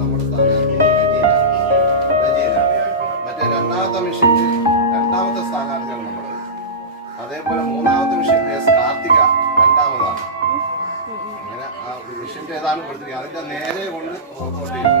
നമ്മുടെ സ്ഥാനാർത്ഥി രജീന. മറ്റേ രണ്ടാമത്തെ മെഷീനിൽ രണ്ടാമത്തെ സ്ഥാനാർത്ഥിയാണ് നമ്മുടെ. അതേപോലെ മൂന്നാമത്തെ മെഷീനിൽ കാർത്തിക രണ്ടാമതാണ്. അങ്ങനെ ആ മെഷീൻ്റെ ഏതാണ് കൊടുത്തിരിക്കുന്നത് അതിൻ്റെ നേരെ കൊണ്ട് വോട്ട് ചെയ്യുന്നത്.